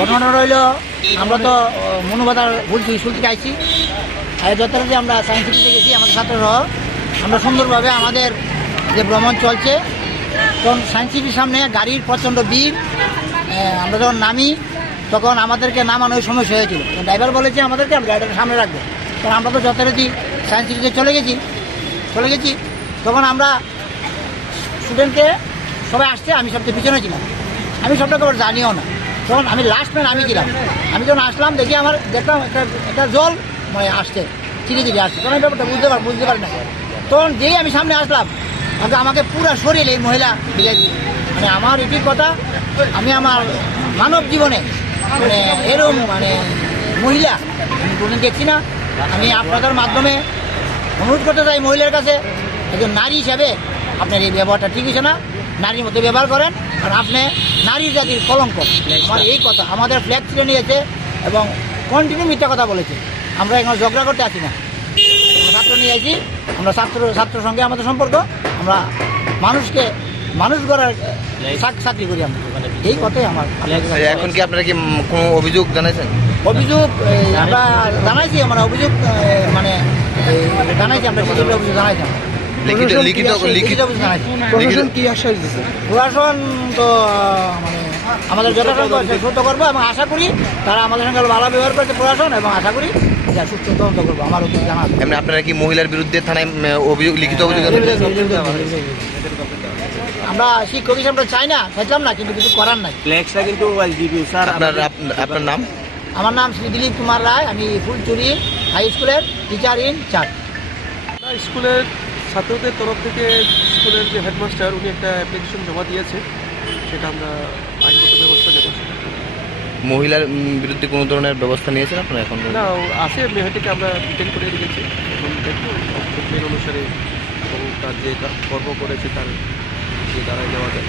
ঘটনা রইল, আমরা তো মনুবাজার স্কুল থেকে আইছি, আর যথারীতি আমরা সায়েন্স সিটিতে গেছি আমাদের ছাত্রসহ। আমরা সুন্দরভাবে আমাদের যে ভ্রমণ চলছে, তখন সায়েন্স সিটির সামনে গাড়ির প্রচণ্ড ভিড়। আমরা যখন নামি তখন আমাদেরকে নামানোর সমস্যা হয়েছিল। ড্রাইভার বলেছে আমাদেরকে গাড়িটার সামনে রাখবো, কারণ আমরা তো যথারীতি সায়েন্স সিটিতে চলে গেছি। তখন আমরা স্টুডেন্টকে সবাই আসছে, আমি সবচেয়ে পিছনে ছিলাম, আমি সবটা খবর জানিও না। তখন আমি লাস্ট ম্যান আমি ছিলাম। আমি যখন আসলাম দেখি দেখলাম একটা জল মানে আসছে, চিড়ে আসছে। তখন আমি ব্যাপারটা বুঝতে পারি না। তখন যেই আমি সামনে আসলাম, আমাকে পুরো শরীর এই মহিলা ভিজে দিল। মানে আমার এটির কথা, আমি আমার মানব জীবনে মানে এরকম মানে মহিলা আমি কোনোদিন দেখছি না। আমি আপনাদের মাধ্যমে অনুরোধ করতে চাই মহিলার কাছে, একজন নারী হিসাবে আপনার এই ব্যবহারটা ঠিক হয়েছে না। নারীর মতো ব্যবহার করেন, আর আপনি নারী জাতির কলঙ্ক। আমার এই কথা, আমাদের ফ্ল্যাগ ছিঁড়ে নিয়েছে এবং কন্টিনিউ মিথ্যা কথা বলেছে। আমরা এখানে ঝগড়া করতে আসি না, ছাত্র নিয়ে আসি, আমরা ছাত্রের সঙ্গে আমাদের সম্পর্ক, আমরা মানুষকে মানুষ গড়ার চাকরি করি আমরা, এই কথাই আমার। এখন কি আপনারা কি কোনো অভিযোগ জানাইছেন? অভিযোগ আমরা জানাইছি, আমরা অভিযোগ মানে জানাইছি, আমরা অভিযোগ জানাইছি। প্রশাসন তো মানে আমাদের যথাসম্ভব সুস্থ করবো এবং আশা করি তারা আমাদের সঙ্গে ভালো ব্যবহার করছে প্রশাসন, এবং আশা করি যা সুস্থ তদন্ত করবো। আমার অভিযোগ জানা এমনি আপনারা কি মহিলার বিরুদ্ধে থানায় অভিযোগ লিখিত অভিযোগ? আমরা শিক্ষক হিসেবে আমরা চাইলাম না, কিন্তু কিছু করার নাই। আপনার নাম? আমার নাম শ্রী দিলীপ কুমার রায়, আমি ফুলচুরি হাই স্কুলের টিচার ইনচার্জ। স্কুলের ছাত্রদের তরফ থেকে স্কুলের যে হেডমাস্টার উনি একটা অ্যাপ্লিকেশন জমা দিয়েছে, সেটা আমরা আইনগত ব্যবস্থা নেব। মহিলার বিরুদ্ধে কোনো ধরনের ব্যবস্থা নিয়েছেন আপনারা এখন? না, আছে, মেয়েটিকে আমরা ডিটেন করে রেখেছি এবং দেখব অনুসারে এবং তার যে কর্ম করেছে তার যে দ্বারাই নেওয়া যায়।